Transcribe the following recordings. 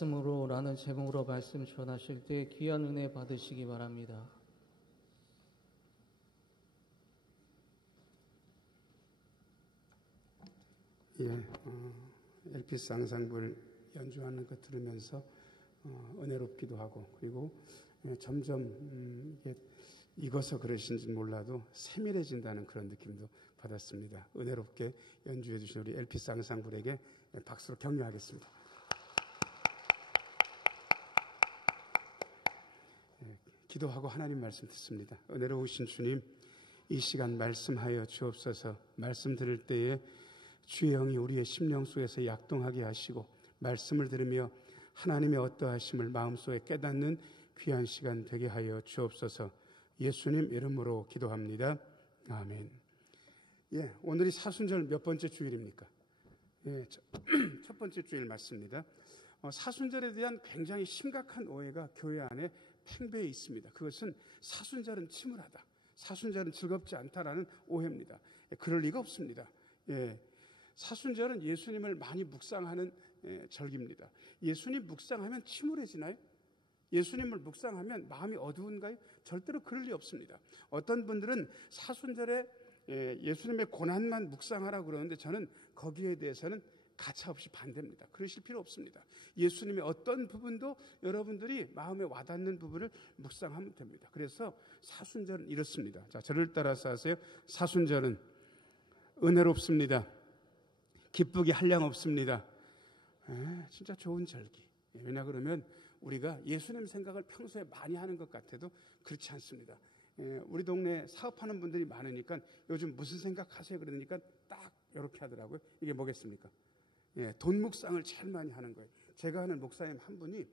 말씀으로 나는 제목으로 말씀 전하실 때 귀한 은혜 받으시기 바랍니다. 엘피스 앙상블 연주하는 거 들으면서 은혜롭기도 하고, 그리고 점점 이게 익어서 그러신지 몰라도 세밀해진다는 그런 느낌도 받았습니다. 은혜롭게 연주해 주신 우리 엘피스 앙상블에게 박수로 격려하겠습니다. 기도하고 하나님 말씀 듣습니다. 은혜로우신 주님, 이 시간 말씀하여 주옵소서. 말씀 들을 때에 주의 영이 우리의 심령 속에서 약동하게 하시고, 말씀을 들으며 하나님의 어떠하심을 마음속에 깨닫는 귀한 시간 되게 하여 주옵소서. 예수님 이름으로 기도합니다. 아멘. 오늘이 사순절 몇 번째 주일입니까? 첫 번째 주일 맞습니다. 사순절에 대한 굉장히 심각한 오해가 교회 안에 팽배해 있습니다. 그것은 사순절은 침울하다, 사순절은 즐겁지 않다라는 오해입니다. 그럴 리가 없습니다. 사순절은 예수님을 많이 묵상하는 절기입니다. 예수님 묵상하면 침울해지나요? 예수님을 묵상하면 마음이 어두운가요? 절대로 그럴 리 없습니다. 어떤 분들은 사순절에 예수님의 고난만 묵상하라고 그러는데 저는 거기에 대해서는 가차없이 반대입니다. 그러실 필요 없습니다. 예수님의 어떤 부분도 여러분들이 마음에 와닿는 부분을 묵상하면 됩니다. 그래서 사순절은 이렇습니다. 자, 저를 따라서 하세요. 사순절은 은혜롭습니다. 기쁘기 한량없습니다. 진짜 좋은 절기. 왜냐 그러면 우리가 예수님 생각을 평소에 많이 하는 것 같아도 그렇지 않습니다. 우리 동네에 사업하는 분들이 많으니까 요즘 무슨 생각하세요? 그러니까 딱 이렇게 하더라고요. 이게 뭐겠습니까? 돈 묵상을 제일 많이 하는 거예요. 제가 아는 목사님 한 분이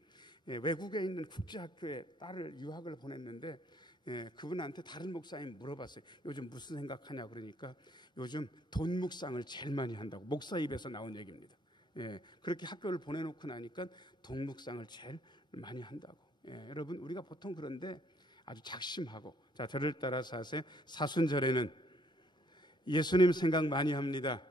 외국에 있는 국제학교에 딸을 유학을 보냈는데 그분한테 다른 목사님 물어봤어요. 요즘 무슨 생각하냐 그러니까 요즘 돈 묵상을 제일 많이 한다고. 목사 입에서 나온 얘기입니다. 그렇게 학교를 보내놓고 나니까 돈 묵상을 제일 많이 한다고. 여러분, 우리가 보통 그런데 아주 작심하고, 자, 저를 따라서 하세요. 사순절에는 예수님 생각 많이 합니다.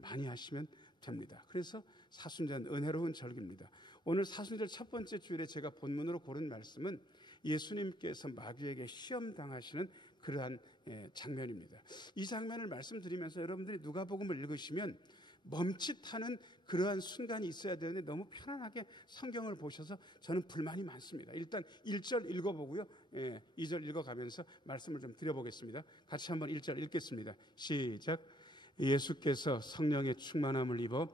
많이 하시면 됩니다. 그래서 사순절은 은혜로운 절기입니다. 오늘 사순절 첫 번째 주일에 제가 본문으로 고른 말씀은 예수님께서 마귀에게 시험당하시는 그러한 장면입니다. 이 장면을 말씀드리면서 여러분들이 누가복음을 읽으시면 멈칫하는 그러한 순간이 있어야 되는데 너무 편안하게 성경을 보셔서 저는 불만이 많습니다. 일단 1절 읽어보고요. 2절 읽어가면서 말씀을 좀 드려보겠습니다. 같이 한번 1절 읽겠습니다. 시작. 예수께서 성령의 충만함을 입어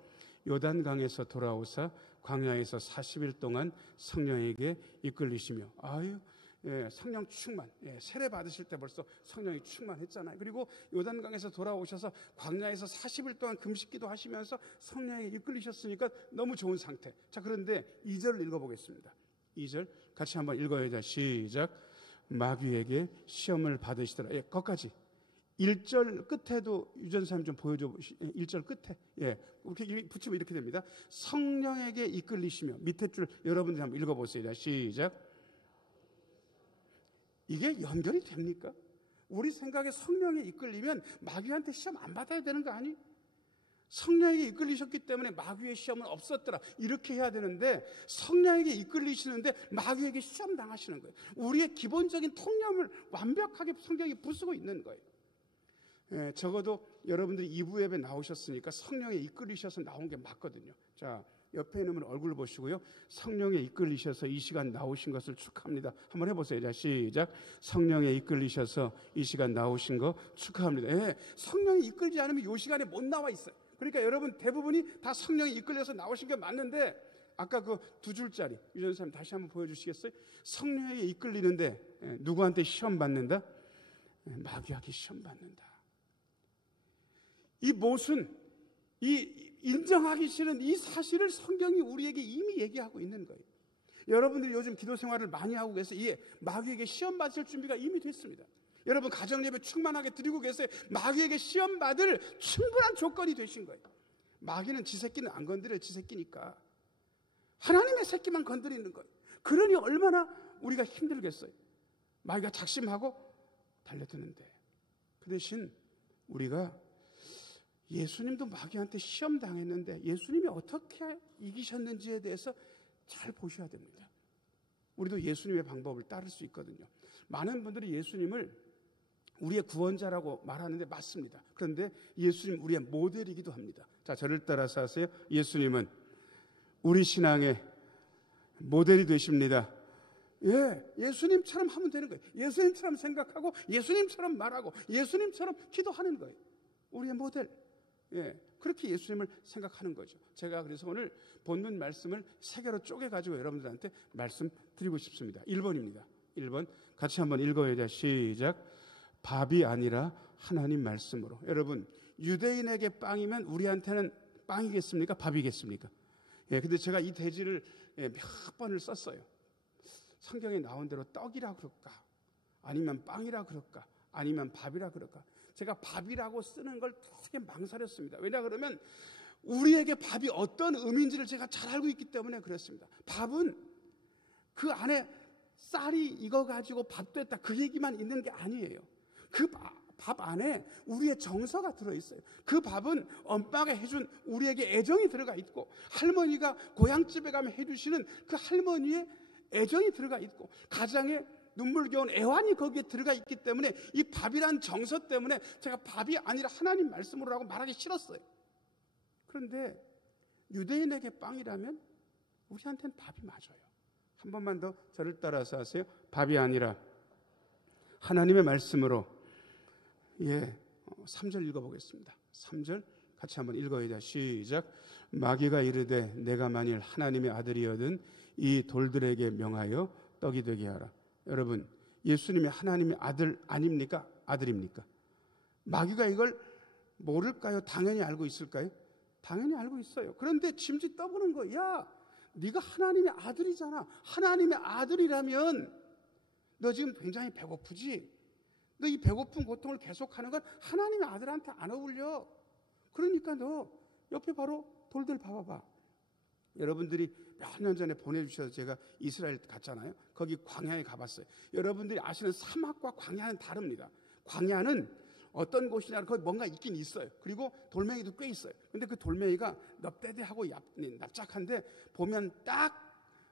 요단강에서 돌아오사 광야에서 40일 동안 성령에게 이끌리시며, 성령 충만, 세례 받으실 때 벌써 성령이 충만했잖아요. 그리고 요단강에서 돌아오셔서 광야에서 40일 동안 금식기도 하시면서 성령에게 이끌리셨으니까 너무 좋은 상태. 자, 그런데 2절 읽어보겠습니다. 2절 같이 한번 읽어야죠. 시작. 마귀에게 시험을 받으시더라. 거기까지. 1절 끝에도 유전사님 좀 보여줘. 1절 끝에. 이렇게 붙이면 이렇게 됩니다. 성령에게 이끌리시며, 밑에 줄 여러분들이 한번 읽어보세요. 시작. 이게 연결이 됩니까? 우리 생각에 성령에 이끌리면 마귀한테 시험 안 받아야 되는 거 아니? 성령에게 이끌리셨기 때문에 마귀의 시험은 없었더라. 이렇게 해야 되는데 성령에게 이끌리시는데 마귀에게 시험 당하시는 거예요. 우리의 기본적인 통념을 완벽하게 성경이 부수고 있는 거예요. 적어도 여러분들이 2부 예배 나오셨으니까 성령에 이끌리셔서 나온 게 맞거든요. 자, 옆에 있는 분 얼굴 보시고요. 성령에 이끌리셔서 이 시간 나오신 것을 축하합니다. 한번 해보세요. 자, 시작. 성령에 이끌리셔서 이 시간 나오신 거 축하합니다. 성령이 이끌지 않으면 이 시간에 못 나와 있어요. 그러니까 여러분 대부분이 다 성령에 이끌려서 나오신 게 맞는데, 아까 그 2줄짜리 유전사님 다시 한번 보여주시겠어요? 성령에게 이끌리는데 누구한테 시험 받는다? 마귀에게 시험 받는다. 이 못은, 이 인정하기 싫은 이 사실을 성경이 우리에게 이미 얘기하고 있는 거예요. 여러분들이 요즘 기도 생활을 많이 하고 계세요. 이 마귀에게 시험 받을 준비가 이미 됐습니다. 여러분 가정예배 충만하게 드리고 계세요. 마귀에게 시험 받을 충분한 조건이 되신 거예요. 마귀는 지 새끼는 안 건드려요. 지 새끼니까. 하나님의 새끼만 건드리는 거예요. 그러니 얼마나 우리가 힘들겠어요. 마귀가 작심하고 달려드는데, 그 대신 우리가 예수님도 마귀한테 시험 당했는데 예수님이 어떻게 이기셨는지에 대해서 잘 보셔야 됩니다. 우리도 예수님의 방법을 따를 수 있거든요. 많은 분들이 예수님을 우리의 구원자라고 말하는데 맞습니다. 그런데 예수님 우리의 모델이기도 합니다. 자, 저를 따라서 하세요. 예수님은 우리 신앙의 모델이 되십니다. 예, 예수님처럼 하면 되는 거예요. 예수님처럼 생각하고 예수님처럼 말하고 예수님처럼 기도하는 거예요. 우리의 모델. 예, 그렇게 예수님을 생각하는 거죠. 제가 그래서 오늘 본문 말씀을 세 개로 쪼개가지고 여러분들한테 말씀드리고 싶습니다. 1번입니다. 1번 같이 한번 읽어야 시작. 밥이 아니라 하나님 말씀으로. 여러분, 유대인에게 빵이면 우리한테는 빵이겠습니까? 밥이겠습니까? 예, 근데 제가 이 대지를 몇 번을 썼어요. 성경에 나온 대로 떡이라 그럴까? 아니면 빵이라 그럴까? 아니면 밥이라 그럴까? 제가 밥이라고 쓰는 걸 되게 망설였습니다. 왜냐 그러면 우리에게 밥이 어떤 의미인지를 제가 잘 알고 있기 때문에 그렇습니다. 밥은 그 안에 쌀이 익어가지고 밥 됐다 그 얘기만 있는 게 아니에요. 그 밥 안에 우리의 정서가 들어있어요. 그 밥은 엄마가 해준 우리에게 애정이 들어가 있고 할머니가 고향집에 가면 해주시는 그 할머니의 애정이 들어가 있고 가장에 눈물겨운 애환이 거기에 들어가 있기 때문에 이 밥이란 정서 때문에 제가 밥이 아니라 하나님 말씀으로라고 말하기 싫었어요. 그런데 유대인에게 빵이라면 우리한테는 밥이 맞아요. 한 번만 더 저를 따라서 하세요. 밥이 아니라 하나님의 말씀으로. 예, 3절 읽어보겠습니다. 3절 같이 한번 읽어야 돼. 시작. 마귀가 이르되 내가 만일 하나님의 아들이거든 이 돌들에게 명하여 떡이 되게 하라. 여러분, 예수님이 하나님의 아들 아닙니까? 아들입니까? 마귀가 이걸 모를까요? 당연히 알고 있을까요? 당연히 알고 있어요. 그런데 짐짓 떠보는 거야. 야, 네가 하나님의 아들이잖아. 하나님의 아들이라면 너 지금 굉장히 배고프지? 너 이 배고픈 고통을 계속하는 건 하나님의 아들한테 안 어울려. 그러니까 너 옆에 바로 돌들 봐봐봐. 여러분들이 몇 년 전에 보내주셔서 제가 이스라엘 갔잖아요. 거기 광야에 가봤어요. 여러분들이 아시는 사막과 광야는 다릅니다. 광야는 어떤 곳이냐, 거기 뭔가 있긴 있어요. 그리고 돌멩이도 꽤 있어요. 근데 그 돌멩이가 넙대대하고 납작한데 보면 딱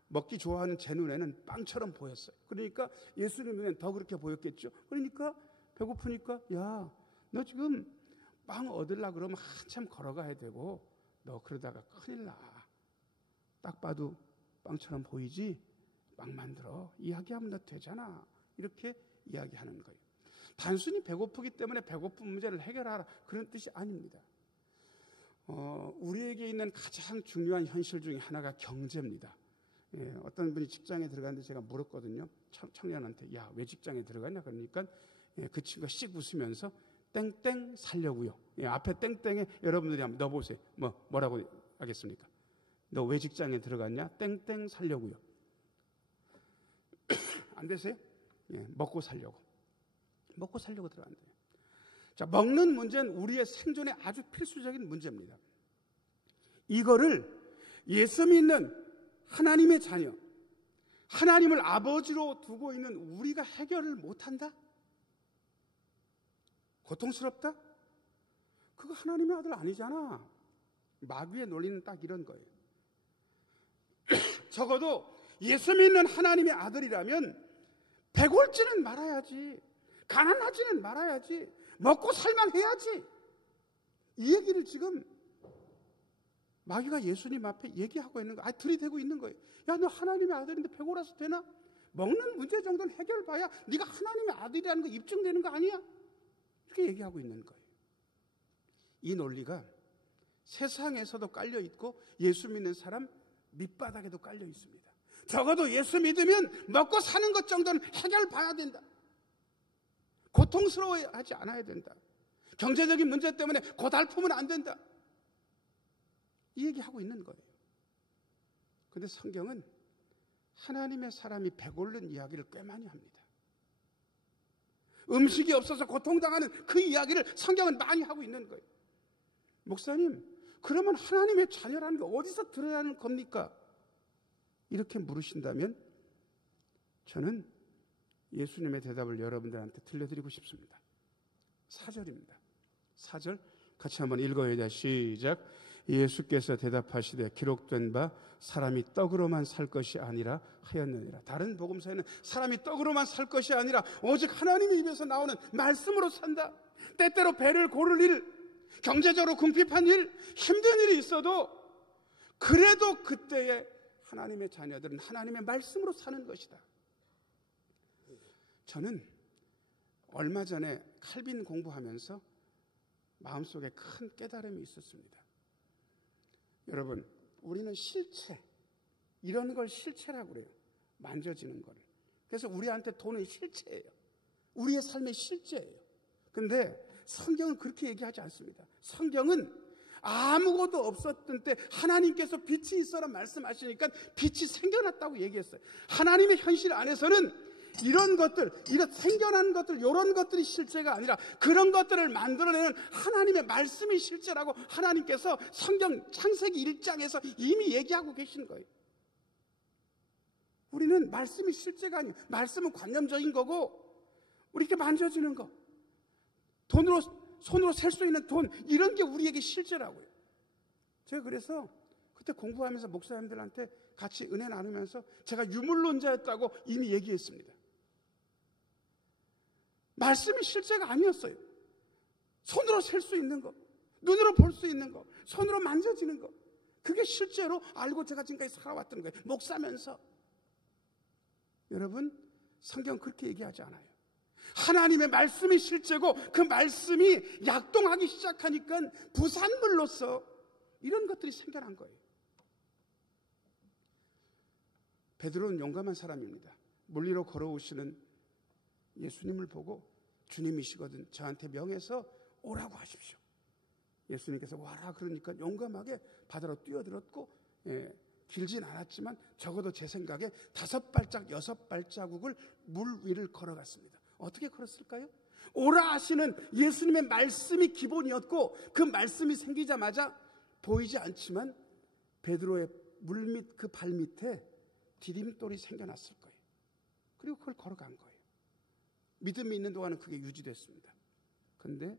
먹기 좋아하는 제 눈에는 빵처럼 보였어요. 그러니까 예수님 눈에는 더 그렇게 보였겠죠. 그러니까 배고프니까 야, 너 지금 빵 얻으려고 그러면 한참 걸어가야 되고 너 그러다가 큰일 나. 딱 봐도 빵처럼 보이지? 빵 만들어. 이야기하면 너 되잖아. 이렇게 이야기하는 거예요. 단순히 배고프기 때문에 배고픈 문제를 해결하라 그런 뜻이 아닙니다. 우리에게 있는 가장 중요한 현실 중에 하나가 경제입니다. 예, 어떤 분이 직장에 들어갔는데 제가 물었거든요. 청년한테 야, 왜 직장에 들어갔냐? 그러니까 그 친구가 씩 웃으면서 땡땡 살려고요. 예, 앞에 땡땡에 여러분들이 한번 넣어보세요. 뭐라고 하겠습니까? 너 왜 직장에 들어갔냐? 땡땡 살려고요. 안 되세요? 예, 먹고 살려고. 먹고 살려고 들어간대요. 자, 먹는 문제는 우리의 생존에 아주 필수적인 문제입니다. 이거를 예수 믿는 하나님의 자녀, 하나님을 아버지로 두고 있는 우리가 해결을 못한다? 고통스럽다? 그거 하나님의 아들 아니잖아. 마귀의 논리는 딱 이런 거예요. 적어도 예수 믿는 하나님의 아들이라면 배골지는 말아야지, 가난하지는 말아야지, 먹고 살만 해야지. 이 얘기를 지금 마귀가 예수님 앞에 얘기하고 있는 거예요. 들이대고 있는 거예요. 야, 너 하나님의 아들인데 배고라서 되나? 먹는 문제 정도는 해결봐야 네가 하나님의 아들이라는 거 입증되는 거 아니야? 이렇게 얘기하고 있는 거예요. 이 논리가 세상에서도 깔려 있고 예수 믿는 사람 밑바닥에도 깔려 있습니다. 적어도 예수 믿으면 먹고 사는 것 정도는 해결봐야 된다. 고통스러워하지 않아야 된다. 경제적인 문제 때문에 고달프면 안 된다. 이 얘기하고 있는 거예요. 그런데 성경은 하나님의 사람이 배고른 이야기를 꽤 많이 합니다. 음식이 없어서 고통당하는 그 이야기를 성경은 많이 하고 있는 거예요. 목사님, 그러면 하나님의 자녀라는 게 어디서 들어야 하는 겁니까? 이렇게 물으신다면 저는 예수님의 대답을 여러분들한테 들려드리고 싶습니다. 4절입니다. 4절 같이 한번 읽어야 시작. 예수께서 대답하시되 기록된 바 사람이 떡으로만 살 것이 아니라 하였느니라. 다른 복음서에는 사람이 떡으로만 살 것이 아니라 오직 하나님의 입에서 나오는 말씀으로 산다. 때때로 배를 고를 일, 경제적으로 궁핍한 일, 힘든 일이 있어도 그래도 그때에 하나님의 자녀들은 하나님의 말씀으로 사는 것이다. 저는 얼마 전에 칼빈 공부하면서 마음속에 큰 깨달음이 있었습니다. 여러분, 우리는 실체, 이런 걸 실체라고 그래요. 만져지는 걸. 그래서 우리한테 돈은 실체예요. 우리의 삶의 실제예요. 그런데 성경은 그렇게 얘기하지 않습니다. 성경은 아무것도 없었던 때 하나님께서 빛이 있어라 말씀하시니까 빛이 생겨났다고 얘기했어요. 하나님의 현실 안에서는 이런 것들, 이런 생겨난 것들, 이런 것들이 실제가 아니라 그런 것들을 만들어내는 하나님의 말씀이 실제라고 하나님께서 성경 창세기 1장에서 이미 얘기하고 계신 거예요. 우리는 말씀이 실제가 아니에요. 말씀은 관념적인 거고, 우리 이렇게 만져지는 거, 손으로 셀 수 있는 돈, 이런 게 우리에게 실제라고요. 제가 그래서 그때 공부하면서 목사님들한테 같이 은혜 나누면서 제가 유물론자였다고 이미 얘기했습니다. 말씀이 실제가 아니었어요. 손으로 셀 수 있는 거, 눈으로 볼 수 있는 거, 손으로 만져지는 거, 그게 실제로 알고 제가 지금까지 살아왔던 거예요. 목사면서. 여러분, 성경 그렇게 얘기하지 않아요. 하나님의 말씀이 실제고 그 말씀이 약동하기 시작하니까 부산물로서 이런 것들이 생겨난 거예요. 베드로는 용감한 사람입니다. 물리로 걸어오시는 예수님을 보고 주님이시거든 저한테 명해서 오라고 하십시오. 예수님께서 와라 그러니까 용감하게 바다로 뛰어들었고, 길진 않았지만 적어도 제 생각에 5발짝 6발자국을 물 위를 걸어갔습니다. 어떻게 걸었을까요? 오라 하시는 예수님의 말씀이 기본이었고, 그 말씀이 생기자마자 보이지 않지만 베드로의 물밑 그 발밑에 디딤돌이 생겨났을 거예요. 그리고 그걸 걸어간 거예요. 믿음이 있는 동안은 그게 유지됐습니다. 그런데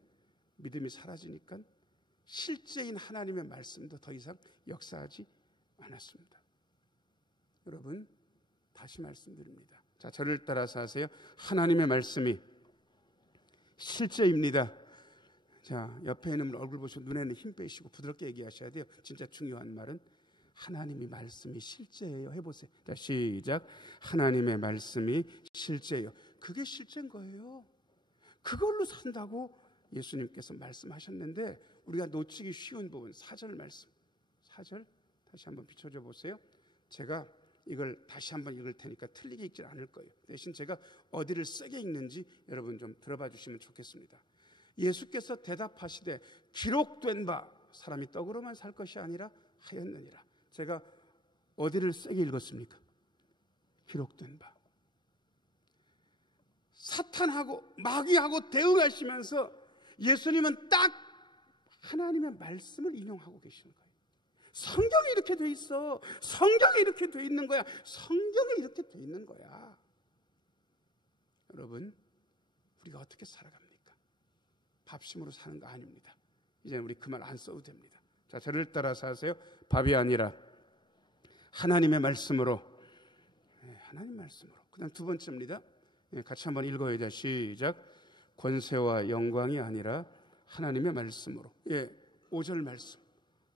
믿음이 사라지니까 실제인 하나님의 말씀도 더 이상 역사하지 않았습니다. 여러분, 다시 말씀드립니다. 자, 저를 따라서 하세요. 하나님의 말씀이 실제입니다. 자, 옆에 있는 얼굴 보시고 눈에는 힘 빼시고 부드럽게 얘기하셔야 돼요. 진짜 중요한 말은 하나님의 말씀이 실제예요. 해보세요. 자, 시작. 하나님의 말씀이 실제예요. 그게 실제인 거예요. 그걸로 산다고 예수님께서 말씀하셨는데 우리가 놓치기 쉬운 부분, 4절 말씀. 4절 다시 한번 비춰줘 보세요. 제가 이걸 다시 한번 읽을 테니까 틀리게 읽지 않을 거예요. 대신 제가 어디를 세게 읽는지 여러분 좀 들어봐 주시면 좋겠습니다. 예수께서 대답하시되 기록된 바 사람이 떡으로만 살 것이 아니라 하였느니라. 제가 어디를 세게 읽었습니까? 기록된 바. 사탄하고 마귀하고 대응하시면서 예수님은 딱 하나님의 말씀을 인용하고 계시는 거예요. 성경이 이렇게 돼 있어. 성경이 이렇게 돼 있는 거야. 성경이 이렇게 돼 있는 거야. 여러분, 우리가 어떻게 살아갑니까? 밥심으로 사는 거 아닙니다. 이제 우리 그 말 안 써도 됩니다. 자, 저를 따라서 하세요. 밥이 아니라 하나님의 말씀으로. 하나님 말씀으로. 그 다음 두 번째입니다. 같이 한번 읽어야 돼. 시작. 권세와 영광이 아니라 하나님의 말씀으로. 5절 말씀.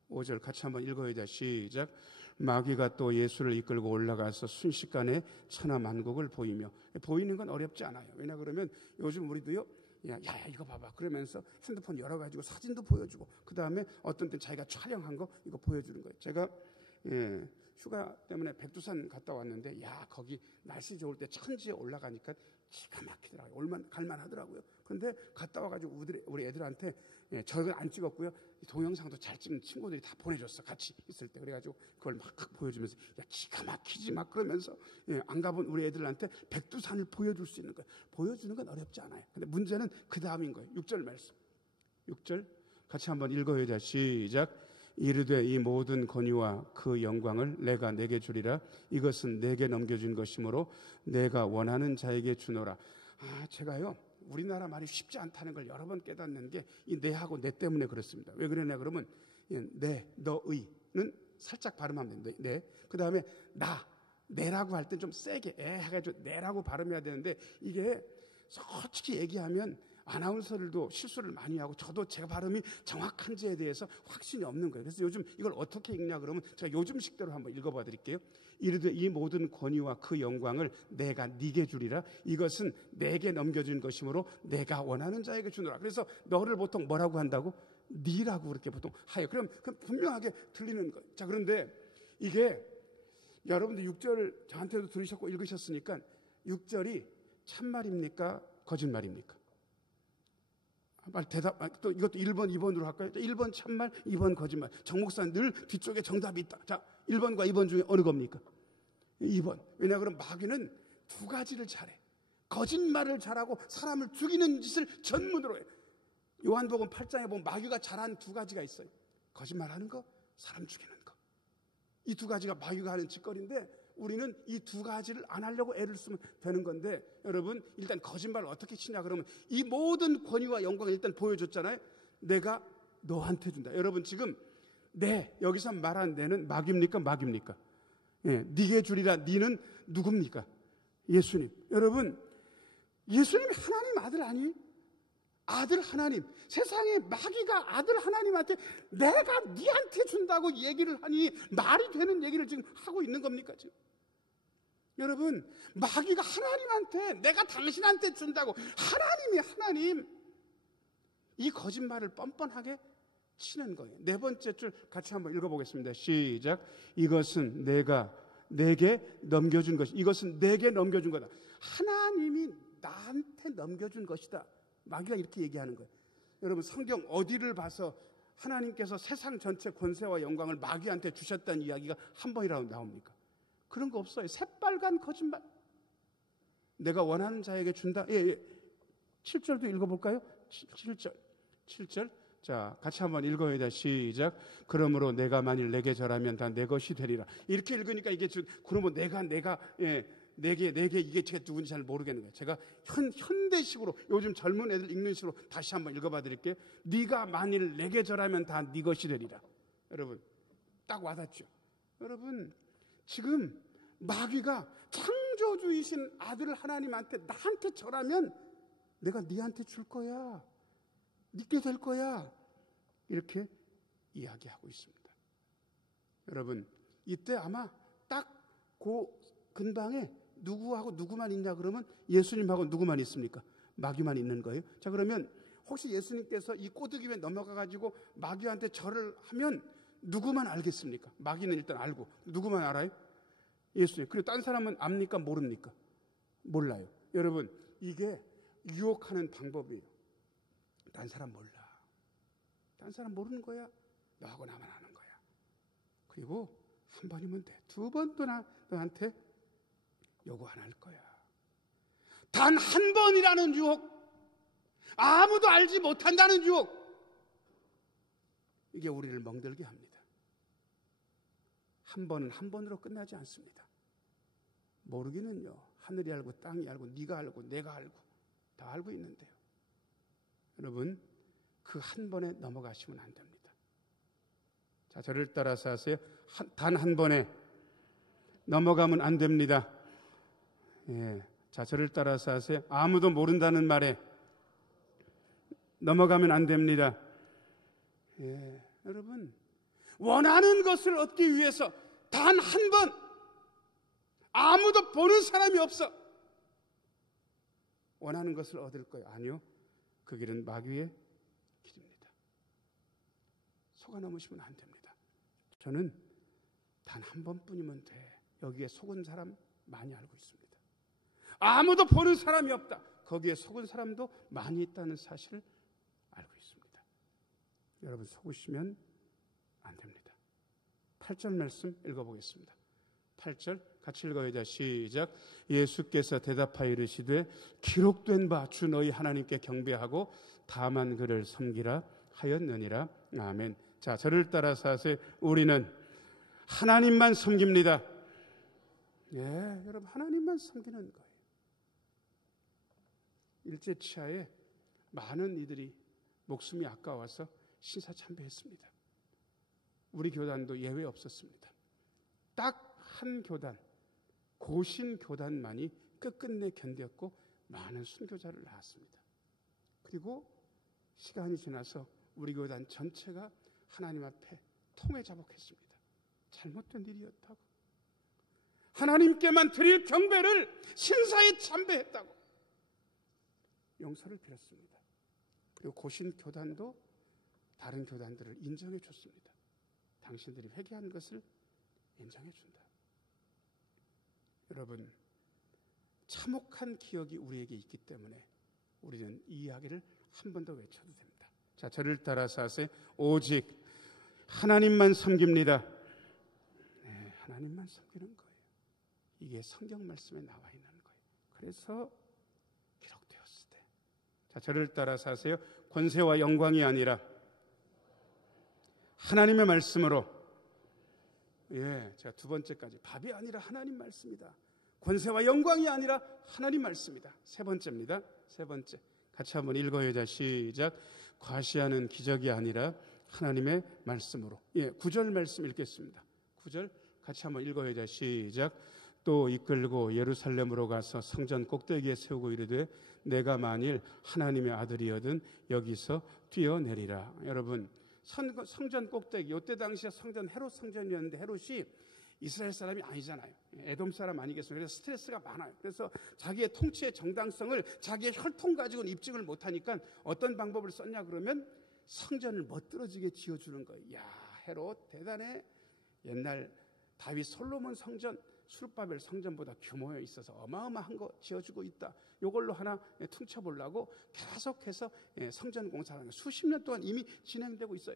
5절 같이 한번 읽어야 돼. 시작. 마귀가 또 예수를 이끌고 올라가서 순식간에 천하만국을 보이며. 보이는 건 어렵지 않아요. 왜냐 그러면 요즘 우리도요, 야 이거 봐봐 그러면서 핸드폰 열어가지고 사진도 보여주고, 그 다음에 어떤 때 자기가 촬영한 거 이거 보여주는 거예요. 제가 휴가 때문에 백두산 갔다 왔는데, 야 거기 날씨 좋을 때 천지에 올라가니까 기가 막히더라고요. 갈만 하더라고요. 그런데 갔다 와가지고 우리 애들한테 저걸 안 찍었고요, 동영상도 잘 찍는 친구들이 다 보내줬어. 같이 있을 때. 그래가지고 그걸 막 보여주면서 야 기가 막히지 막 그러면서, 안 가본 우리 애들한테 백두산을 보여줄 수 있는 거예요. 보여주는 건 어렵지 않아요. 근데 문제는 그 다음인 거예요. 6절 말씀. 6절 같이 한번 읽어야 돼. 시작. 이르되 이 모든 권위와 그 영광을 내가 내게 주리라. 이것은 내게 넘겨준 것이므로 내가 원하는 자에게 주노라. 제가요 우리나라 말이 쉽지 않다는 걸 여러 번 깨닫는 게 이 내하고 내 때문에 그렇습니다. 왜 그러냐 그러면 내, 너의는 살짝 발음하면 됩니다. 내. 그 다음에 나, 내라고 할 땐 좀 세게 해가지고 내라고 발음해야 되는데 이게 솔직히 얘기하면 아나운서들도 실수를 많이 하고 저도 제 발음이 정확한지에 대해서 확신이 없는 거예요. 그래서 요즘 이걸 어떻게 읽냐 그러면 제가 요즘식대로 한번 읽어봐 드릴게요. 이르되 이 모든 권위와 그 영광을 내가 네게 주리라. 이것은 내게 넘겨준 것이므로 내가 원하는 자에게 주노라. 그래서 너를 보통 뭐라고 한다고? 니라고 그렇게 보통 하여. 그럼 분명하게 들리는 거예요. 자, 그런데 이게 여러분들 6절 저한테도 들으셨고 읽으셨으니까 6절이 참말입니까? 거짓말입니까? 빨리 대답. 또 이것도 1번, 2번으로 할까요? 1번 참말, 2번 거짓말. 정 목사는 늘 뒤쪽에 정답이 있다. 자, 1번과 2번 중에 어느 겁니까? 2번. 왜냐 그러면 마귀는 두 가지를 잘해. 거짓말을 잘하고 사람을 죽이는 짓을 전문으로 해. 요한복음 8장에 보면 마귀가 잘한 두 가지가 있어요. 거짓말하는 거, 사람 죽이는 거. 이 두 가지가 마귀가 하는 짓거리인데 우리는 이 두 가지를 안 하려고 애를 쓰면 되는 건데 여러분 일단 거짓말을 어떻게 치냐 그러면 이 모든 권위와 영광을 일단 보여줬잖아요. 내가 너한테 준다. 여러분 지금 여기서 말한 내는 마귀입니까? 마귀입니까? 예, 네게 주리라. 네는 누굽니까? 예수님. 여러분 예수님이 하나님 아들 아니에요? 아들 하나님. 세상에 마귀가 아들 하나님한테 내가 네한테 준다고 얘기를 하니 말이 되는 얘기를 지금 하고 있는 겁니까 지금? 여러분 마귀가 하나님한테 내가 당신한테 준다고 하나님 이 거짓말을 뻔뻔하게 치는 거예요. 네 번째 줄 같이 한번 읽어보겠습니다. 시작. 이것은 내가 내게 넘겨준 것이. 이것은 내게 넘겨준 거다. 하나님이 나한테 넘겨준 것이다. 마귀가 이렇게 얘기하는 거예요. 여러분 성경 어디를 봐서 하나님께서 세상 전체 권세와 영광을 마귀한테 주셨다는 이야기가 한 번이라도 나옵니까? 그런 거 없어요. 새빨간 거짓말. 내가 원하는 자에게 준다. 7절도 읽어볼까요? 7절. 자, 같이 한번 읽어야 돼. 시작. 그러므로 내가 만일 내게 절하면 다 내 것이 되리라. 이렇게 읽으니까 이게 그러면 내가 내게 이게 제가 누군지 잘 모르겠는 거예요. 제가 현대식으로 요즘 젊은 애들 읽는 식으로 다시 한번 읽어봐 드릴게요. 네가 만일 내게 절하면 다 네 것이 되리라. 여러분 딱 와닿죠. 여러분 지금 마귀가 창조주이신 아들 하나님한테 나한테 절하면 내가 네한테 줄 거야. 네게 될 거야. 이렇게 이야기하고 있습니다. 여러분 이때 아마 딱 그 근방에 누구하고 누구만 있냐 그러면 예수님하고 누구만 있습니까? 마귀만 있는 거예요. 자 그러면 혹시 예수님께서 이 꼬드기 위에 넘어가가지고 마귀한테 절을 하면 누구만 알겠습니까? 마귀는 일단 알고 누구만 알아요? 예수님. 그리고 딴 사람은 압니까? 모릅니까? 몰라요. 여러분 이게 유혹하는 방법이에요. 딴 사람 몰라. 딴 사람 모르는 거야. 너하고 나만 아는 거야. 그리고 한 번이면 돼. 두 번도 너한테 요구 안 할 거야. 단 한 번이라는 유혹, 아무도 알지 못한다는 유혹, 이게 우리를 멍들게 합니다. 한 번은 한 번으로 끝나지 않습니다. 모르기는요, 하늘이 알고 땅이 알고 네가 알고 내가 알고 다 알고 있는데요. 여러분 그 한 번에 넘어가시면 안 됩니다. 자, 저를 따라서 하세요. 단 한 번에 넘어가면 안 됩니다. 예. 자, 저를 따라서 하세요. 아무도 모른다는 말에 넘어가면 안 됩니다. 예. 여러분 원하는 것을 얻기 위해서 단 한 번 아무도 보는 사람이 없어. 원하는 것을 얻을 거예요. 아니요. 그 길은 마귀의 길입니다. 속아 넘으시면 안 됩니다. 저는 단 한 번뿐이면 돼. 여기에 속은 사람 많이 알고 있습니다. 아무도 보는 사람이 없다. 거기에 속은 사람도 많이 있다는 사실을 알고 있습니다. 여러분 속으시면 안 됩니다. 8절 말씀 읽어보겠습니다. 8절 같이 읽어야 돼. 시작. 예수께서 대답하여 이르시되 기록된 바 주 너희 하나님께 경배하고 다만 그를 섬기라 하였느니라. 아멘. 자, 저를 따라서 하세요. 우리는 하나님만 섬깁니다. 예, 여러분 하나님만 섬기는 거예요. 일제치하에 많은 이들이 목숨이 아까워서 신사참배했습니다. 우리 교단도 예외 없었습니다. 딱 한 교단, 고신 교단만이 끝끝내 견뎠고 많은 순교자를 낳았습니다. 그리고 시간이 지나서 우리 교단 전체가 하나님 앞에 통회 자복했습니다. 잘못된 일이었다고. 하나님께만 드릴 경배를 신사에 참배했다고 용서를 빌었습니다. 그리고 고신 교단도 다른 교단들을 인정해 줬습니다. 당신들이 회개한 것을 인정해 준다. 여러분, 참혹한 기억이 우리에게 있기 때문에 우리는 이 이야기를 한 번 더 외쳐도 됩니다. 자, 저를 따라서 하세요. 오직 하나님만 섬깁니다. 네, 하나님만 섬기는 거예요. 이게 성경 말씀에 나와 있는 거예요. 그래서 기록되었을 때. 자, 저를 따라서 하세요. 권세와 영광이 아니라 하나님의 말씀으로. 예, 제가 두 번째까지 밥이 아니라 하나님 말씀이다. 권세와 영광이 아니라 하나님 말씀이다. 세 번째입니다. 세 번째. 같이 한번 읽어요. 자, 시작. 과시하는 기적이 아니라 하나님의 말씀으로. 예, 9절 말씀 읽겠습니다. 9절 같이 한번 읽어요. 자, 시작. 또 이끌고 예루살렘으로 가서 성전 꼭대기에 세우고 이르되 내가 만일 하나님의 아들이거든 여기서 뛰어내리라. 여러분, 성전 꼭대기, 이때 당시에 성전 헤롯 성전이었는데 헤롯이 이스라엘 사람이 아니잖아요. 에돔 사람 아니겠어요. 그래서 스트레스가 많아요. 그래서 자기의 통치의 정당성을 자기의 혈통 가지고는 입증을 못하니까 어떤 방법을 썼냐 그러면 성전을 멋들어지게 지어주는 거예요. 야, 헤롯 대단해. 옛날 다윗 솔로몬 성전, 수르바벨 성전보다 규모에 있어서 어마어마한 거 지어주고 있다. 이걸로 하나 퉁쳐보려고 계속해서 성전 공사를 수십 년 동안 이미 진행되고 있어요.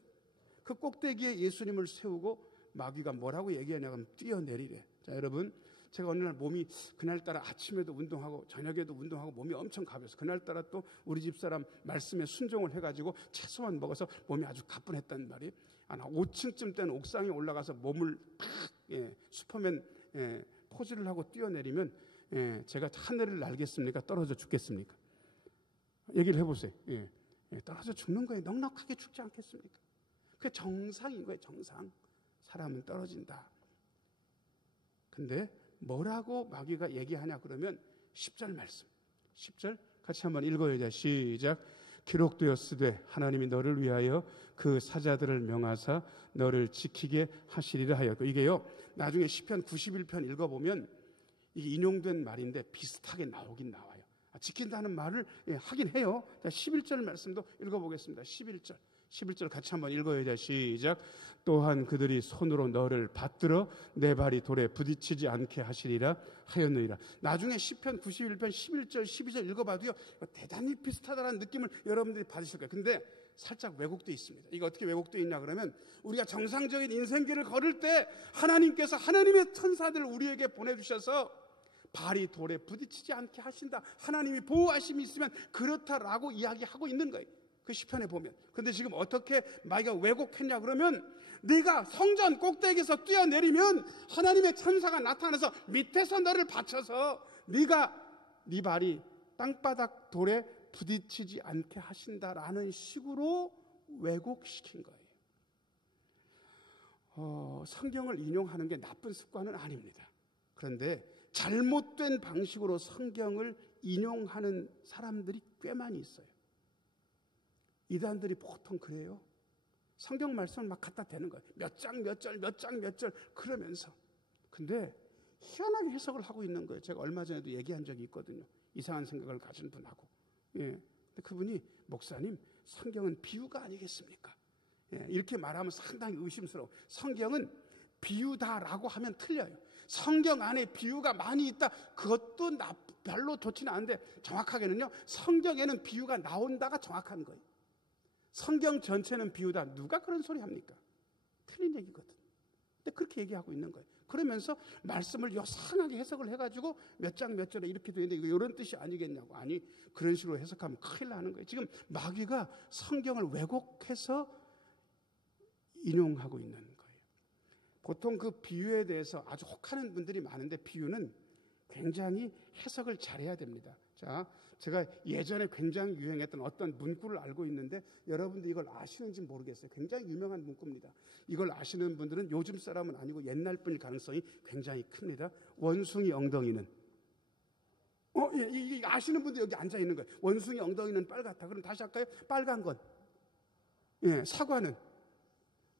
그 꼭대기에 예수님을 세우고 마귀가 뭐라고 얘기하냐면 뛰어내리래. 자, 여러분, 제가 어느 날 몸이 그날따라 아침에도 운동하고 저녁에도 운동하고 몸이 엄청 가벼워서 그날따라 또 우리 집사람 말씀에 순종을 해가지고 채소만 먹어서 몸이 아주 가뿐했단 말이에요. 나 5층쯤 되는 옥상에 올라가서 몸을 팍 슈퍼맨 포즈를 하고 뛰어내리면 제가 하늘을 날겠습니까? 떨어져 죽겠습니까? 얘기를 해보세요. 떨어져 죽는 거예요. 넉넉하게 죽지 않겠습니까? 그게 정상인 거예요. 정상. 사람은 떨어진다. 근데 뭐라고 마귀가 얘기하냐 그러면 10절 말씀. 10절 같이 한번 읽어야 돼. 시작. 기록되었으되 하나님이 너를 위하여 그 사자들을 명하사 너를 지키게 하시리라 하였고, 이게요 나중에 시편 91편 읽어보면 이게 인용된 말인데 비슷하게 나오긴 나와요. 지킨다는 말을 하긴 해요. 자, 11절 말씀도 읽어보겠습니다. 11절 같이 한번 읽어야 돼. 시작. 또한 그들이 손으로 너를 받들어 내 발이 돌에 부딪히지 않게 하시리라 하였느니라. 나중에 시편 91편 11절 12절 읽어봐도요 대단히 비슷하다는 느낌을 여러분들이 받으실 거예요. 근데 살짝 왜곡되어 있습니다. 이게 어떻게 왜곡되어 있냐 그러면 우리가 정상적인 인생길을 걸을 때 하나님께서 하나님의 천사들을 우리에게 보내주셔서 발이 돌에 부딪히지 않게 하신다. 하나님이 보호하심이 있으면 그렇다라고 이야기하고 있는 거예요. 그 시편에 보면. 그런데 지금 어떻게 마귀가 왜곡했냐 그러면 네가 성전 꼭대기에서 뛰어내리면 하나님의 천사가 나타나서 밑에서 너를 받쳐서 네 발이 땅바닥 돌에 부딪히지 않게 하신다라는 식으로 왜곡시킨 거예요. 성경을 인용하는 게 나쁜 습관은 아닙니다. 그런데 잘못된 방식으로 성경을 인용하는 사람들이 꽤 많이 있어요. 이단들이 보통 그래요. 성경 말씀을 막 갖다 대는 거예요. 몇 장 몇 절 그러면서. 근데 희한하게 해석을 하고 있는 거예요. 제가 얼마 전에도 얘기한 적이 있거든요. 이상한 생각을 가진 분하고. 근데 그분이 목사님, 성경은 비유가 아니겠습니까? 이렇게 말하면 상당히 의심스러워. 성경은 비유다라고 하면 틀려요. 성경 안에 비유가 많이 있다. 그것도 별로 좋지는 않은데 정확하게는요. 성경에는 비유가 나온다가 정확한 거예요. 성경 전체는 비유다. 누가 그런 소리 합니까? 틀린 얘기거든. 근데 그렇게 얘기하고 있는 거예요. 그러면서 말씀을 요상하게 해석을 해가지고 몇 장 몇 절에 이렇게 되는데 이거 이런 뜻이 아니겠냐고. 아니, 그런 식으로 해석하면 큰일 나는 거예요. 지금 마귀가 성경을 왜곡해서 인용하고 있는 거예요. 보통 그 비유에 대해서 아주 혹하는 분들이 많은데 비유는 굉장히 해석을 잘해야 됩니다. 자, 제가 예전에 굉장히 유행했던 어떤 문구를 알고 있는데 여러분들 이걸 아시는지 모르겠어요. 굉장히 유명한 문구입니다. 이걸 아시는 분들은 요즘 사람은 아니고 옛날 분일 가능성이 굉장히 큽니다. 원숭이 엉덩이는 이 아시는 분들 여기 앉아 있는 거예요. 원숭이 엉덩이는 빨갛다. 그럼 다시 할까요? 빨간 건 사과는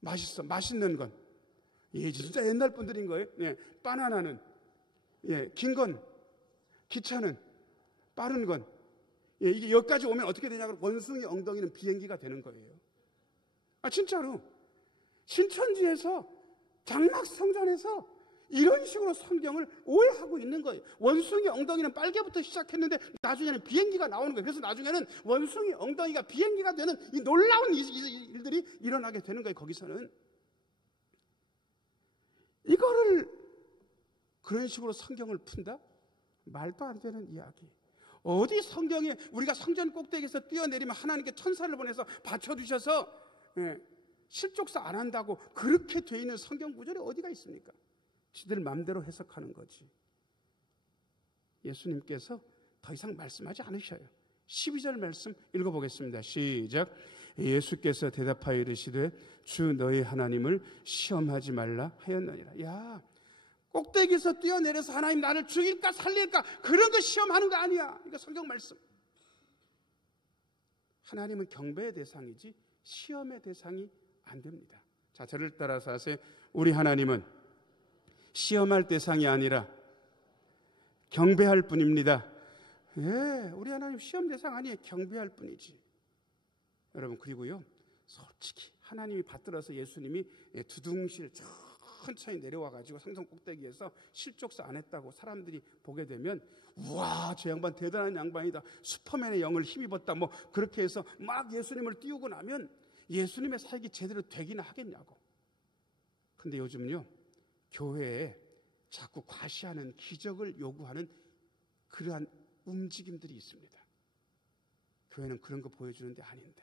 맛있는 건 진짜 옛날 분들인 거예요. 바나나는 긴 건 기차는 빠른 건 이게 여기까지 오면 어떻게 되냐고 원숭이 엉덩이는 비행기가 되는 거예요. 진짜로 신천지에서 장막성전에서 이런 식으로 성경을 오해하고 있는 거예요. 원숭이 엉덩이는 빨개부터 시작했는데 나중에는 비행기가 나오는 거예요. 그래서 나중에는 원숭이 엉덩이가 비행기가 되는 이 놀라운 일들이 일어나게 되는 거예요. 거기서는 이거를 그런 식으로 성경을 푼다? 말도 안 되는 이야기. 어디 성경에 우리가 성전 꼭대기에서 뛰어내리면 하나님께 천사를 보내서 받쳐주셔서 실족사 안 한다고 그렇게 돼 있는 성경 구절이 어디가 있습니까? 지들 마음대로 해석하는 거지. 예수님께서 더 이상 말씀하지 않으셔요. 12절 말씀 읽어보겠습니다. 시작. 예수께서 대답하여 이르시되 주 너희 하나님을 시험하지 말라 하였느니라. 야, 꼭대기에서 뛰어내려서 하나님 나를 죽일까 살릴까 그런 거 시험하는 거 아니야. 이거 성경 말씀. 하나님은 경배의 대상이지 시험의 대상이 안 됩니다. 자, 저를 따라서 하세요. 우리 하나님은 시험할 대상이 아니라 경배할 뿐입니다. 우리 하나님 시험 대상 아니에요. 경배할 뿐이지. 여러분, 그리고요, 솔직히 하나님이 받들어서 예수님이 두둥실 천천히 내려와가지고 상성 꼭대기에서 실족사 안 했다고 사람들이 보게 되면 우와, 저 양반 대단한 양반이다. 슈퍼맨의 영을 힘입었다. 뭐 그렇게 해서 막 예수님을 띄우고 나면 예수님의 사역이 제대로 되기나 하겠냐고. 근데 요즘요, 교회에 자꾸 과시하는 기적을 요구하는 그러한 움직임들이 있습니다. 교회는 그런 거 보여주는 데 아닌데,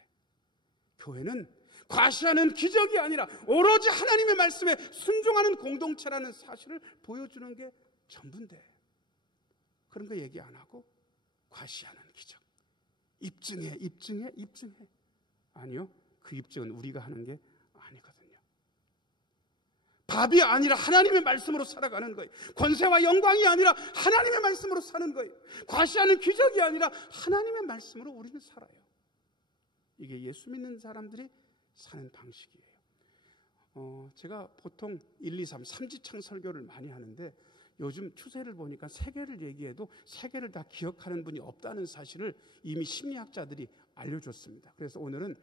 교회는 과시하는 기적이 아니라 오로지 하나님의 말씀에 순종하는 공동체라는 사실을 보여주는 게 전부인데 그런 거 얘기 안 하고 과시하는 기적, 입증해. 아니요, 그 입증은 우리가 하는 게 아니거든요. 밥이 아니라 하나님의 말씀으로 살아가는 거예요. 권세와 영광이 아니라 하나님의 말씀으로 사는 거예요. 과시하는 기적이 아니라 하나님의 말씀으로 우리는 살아요. 이게 예수 믿는 사람들이 사는 방식이에요. 제가 보통 1, 2, 3, 삼지창 설교를 많이 하는데 요즘 추세를 보니까 세계를 얘기해도 세계를 다 기억하는 분이 없다는 사실을 이미 심리학자들이 알려줬습니다. 그래서 오늘은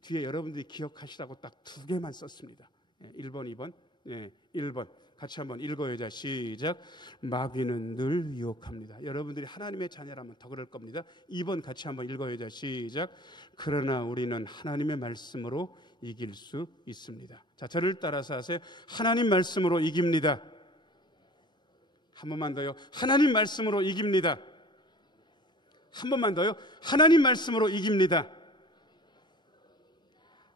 뒤에 여러분들이 기억하시라고 딱 2개만 썼습니다. 1번, 2번. 1번. 같이 한번 읽어요. 자, 시작. 마귀는 늘 유혹합니다. 여러분들이 하나님의 자녀라면 더 그럴 겁니다. 2번 같이 한번 읽어요. 자, 시작. 그러나 우리는 하나님의 말씀으로 이길 수 있습니다. 자, 저를 따라서 하세요. 하나님 말씀으로 이깁니다. 한 번만 더요. 하나님 말씀으로 이깁니다. 한 번만 더요. 하나님 말씀으로 이깁니다.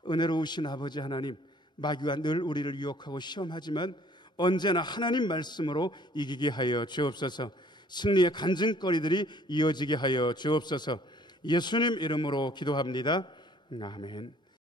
은혜로우신 아버지 하나님, 마귀가 늘 우리를 유혹하고 시험하지만 언제나 하나님 말씀으로 이기게 하여 주옵소서. 승리의 간증거리들이 이어지게 하여 주옵소서. 예수님 이름으로 기도합니다. 아멘.